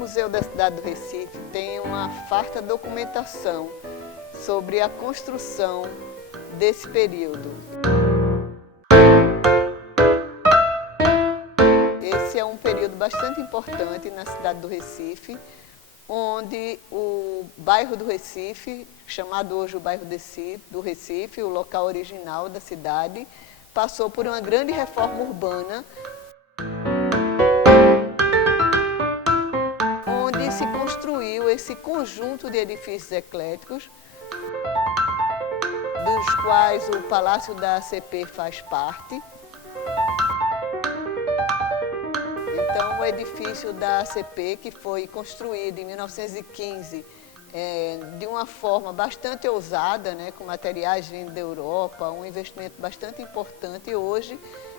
Museu da Cidade do Recife tem uma farta documentação sobre a construção desse período. Esse é um período bastante importante na cidade do Recife, onde o bairro do Recife, chamado hoje o bairro do Recife, o local original da cidade, passou por uma grande reforma urbana, onde se construiu esse conjunto de edifícios ecléticos, dos quais o Palácio da ACP faz parte. Então, o edifício da ACP, que foi construído em 1915, de uma forma bastante ousada, né, com materiais vindo da Europa, um investimento bastante importante, e hoje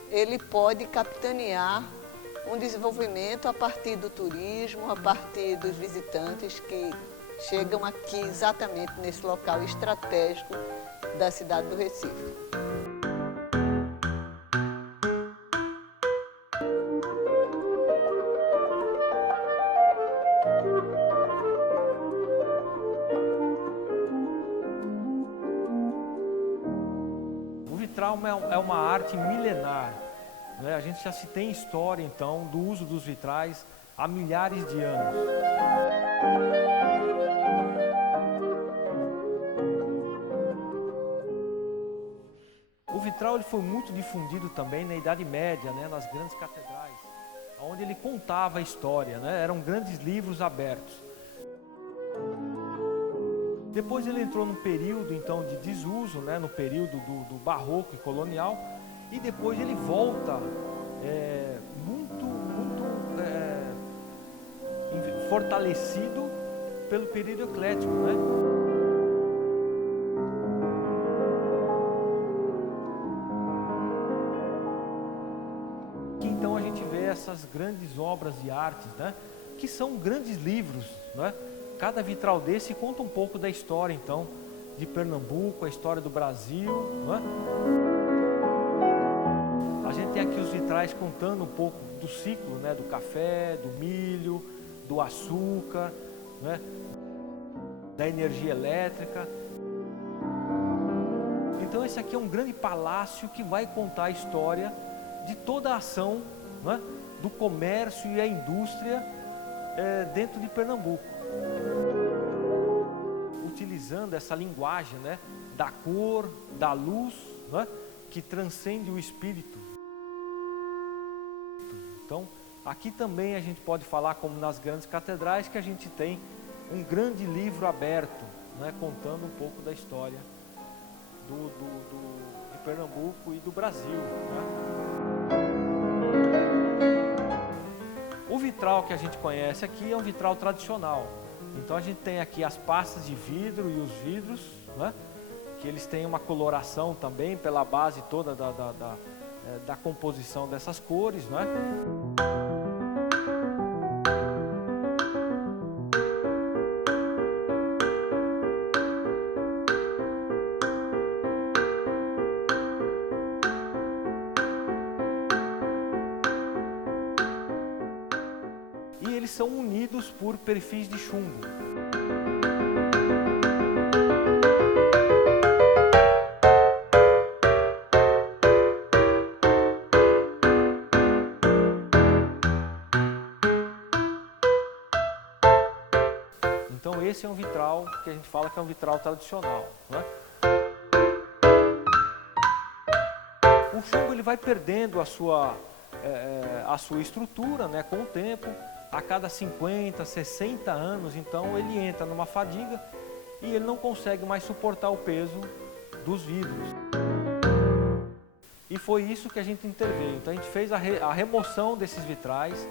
ele pode capitanear um desenvolvimento a partir do turismo, a partir dos visitantes que chegam aqui exatamente nesse local estratégico da cidade do Recife. O vitral é uma arte milenar, né? A gente já se tem história, então, do uso dos vitrais há milhares de anos. O vitral ele foi muito difundido também na Idade Média, né? Nas grandes catedrais, onde ele contava a história, né? Eram grandes livros abertos. Depois ele entrou num período então de desuso, né, no período do barroco e colonial, e depois ele volta muito fortalecido pelo período eclético, né? Que então a gente vê essas grandes obras de artes, né, que são grandes livros, né? Cada vitral desse conta um pouco da história, então, de Pernambuco, a história do Brasil, não é? A gente tem aqui os vitrais contando um pouco do ciclo, né, do café, do milho, do açúcar, né, da energia elétrica. Então esse aqui é um grande palácio que vai contar a história de toda a ação, não é, do comércio e a indústria dentro de Pernambuco. Utilizando essa linguagem, né, da cor, da luz, né, que transcende o espírito. Então, aqui também a gente pode falar, como nas grandes catedrais, que a gente tem um grande livro aberto, né, contando um pouco da história de Pernambuco e do Brasil, né? O vitral que a gente conhece aqui é um vitral tradicional. Então a gente tem aqui as pastas de vidro e os vidros, né, que eles têm uma coloração também pela base toda da composição dessas cores, né? E eles são unidos por perfis de chumbo. Então esse é um vitral que a gente fala que é um vitral tradicional, né? O chumbo ele vai perdendo a sua estrutura, né, com o tempo. A cada 50, 60 anos, então ele entra numa fadiga e ele não consegue mais suportar o peso dos vidros. E foi isso que a gente interveio. Então a gente fez a remoção desses vitrais.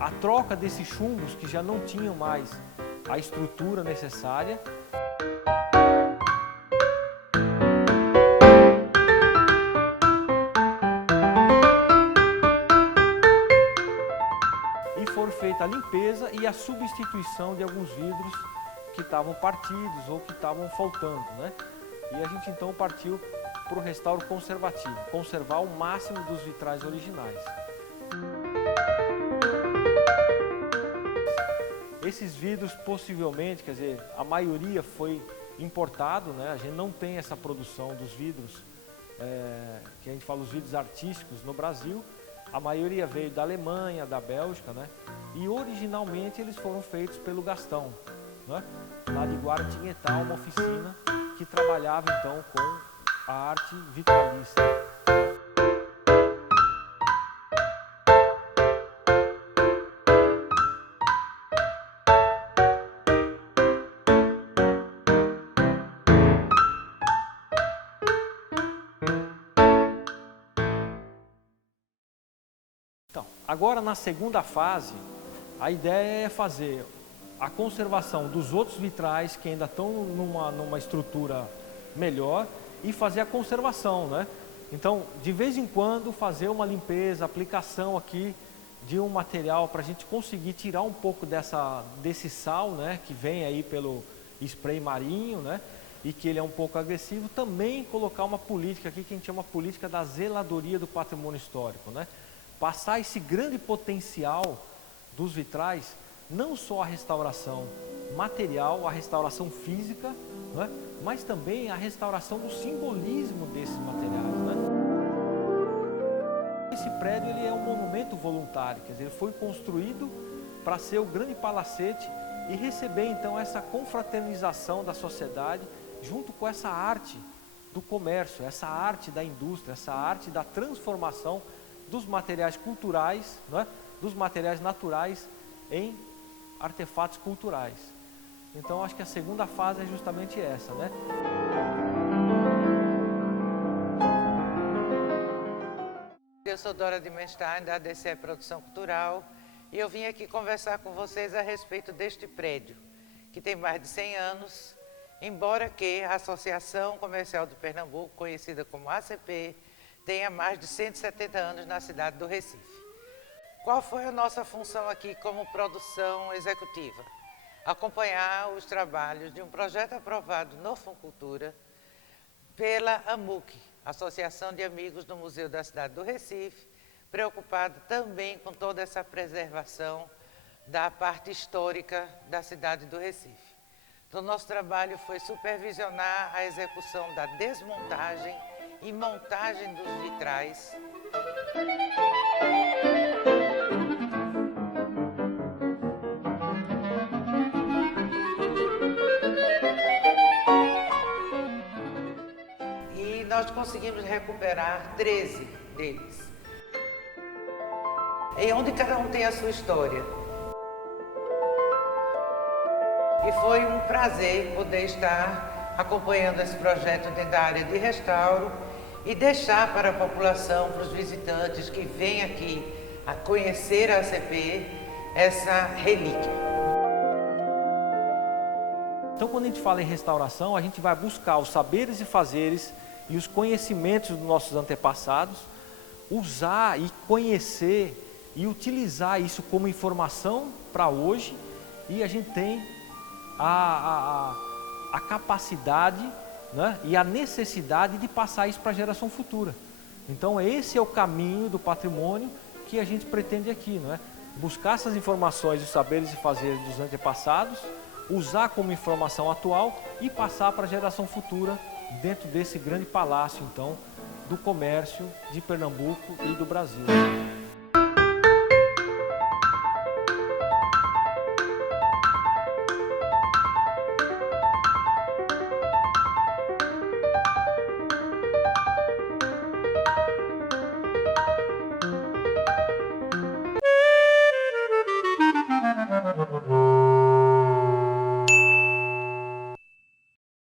A troca desses chumbos que já não tinham mais a estrutura necessária. Feita a limpeza e a substituição de alguns vidros que estavam partidos ou que estavam faltando, né? E a gente então partiu para o restauro conservativo, conservar o máximo dos vitrais originais. Esses vidros possivelmente, quer dizer, a maioria foi importado, né? A gente não tem essa produção dos vidros, que a gente fala os vidros artísticos no Brasil. A maioria veio da Alemanha, da Bélgica, né? E originalmente eles foram feitos pelo Gastão, né? Lá de Guaratinguetá, uma oficina que trabalhava então com a arte vitralista. Então, agora na segunda fase, a ideia é fazer a conservação dos outros vitrais que ainda estão numa estrutura melhor e fazer a conservação, né? Então, de vez em quando, fazer uma limpeza, aplicação aqui de um material para a gente conseguir tirar um pouco desse sal, né? Que vem aí pelo spray marinho, né? E que ele é um pouco agressivo. Também colocar uma política aqui que a gente chama política da zeladoria do patrimônio histórico, né? Passar esse grande potencial dos vitrais, não só a restauração material, a restauração física, né? Mas também a restauração do simbolismo desses materiais, né? Esse prédio ele é um monumento voluntário, quer dizer, ele foi construído para ser o grande palacete e receber então essa confraternização da sociedade junto com essa arte do comércio, essa arte da indústria, essa arte da transformação dos materiais culturais, né, dos materiais naturais em artefatos culturais. Então acho que a segunda fase é justamente essa, né? Eu sou Dora Dimenstein, da ADCE Produção Cultural, e eu vim aqui conversar com vocês a respeito deste prédio, que tem mais de 100 anos, embora que a Associação Comercial de Pernambuco, conhecida como ACP, tenha mais de 170 anos na cidade do Recife. Qual foi a nossa função aqui como produção executiva? Acompanhar os trabalhos de um projeto aprovado no Funcultura pela AMUC, Associação de Amigos do Museu da Cidade do Recife, preocupada também com toda essa preservação da parte histórica da cidade do Recife. Então, nosso trabalho foi supervisionar a execução da desmontagem e montagem dos vitrais. E nós conseguimos recuperar 13 deles. E onde cada um tem a sua história. E foi um prazer poder estar acompanhando esse projeto dentro da área de restauro e deixar para a população, para os visitantes que vêm aqui a conhecer a ACP, essa relíquia. Então, quando a gente fala em restauração, a gente vai buscar os saberes e fazeres e os conhecimentos dos nossos antepassados, usar e conhecer e utilizar isso como informação para hoje, e a gente tem a capacidade, né, e a necessidade de passar isso para a geração futura. Então esse é o caminho do patrimônio que a gente pretende aqui, não é? Buscar essas informações, os saberes e fazeres dos antepassados, usar como informação atual e passar para a geração futura dentro desse grande palácio, então, do comércio de Pernambuco e do Brasil.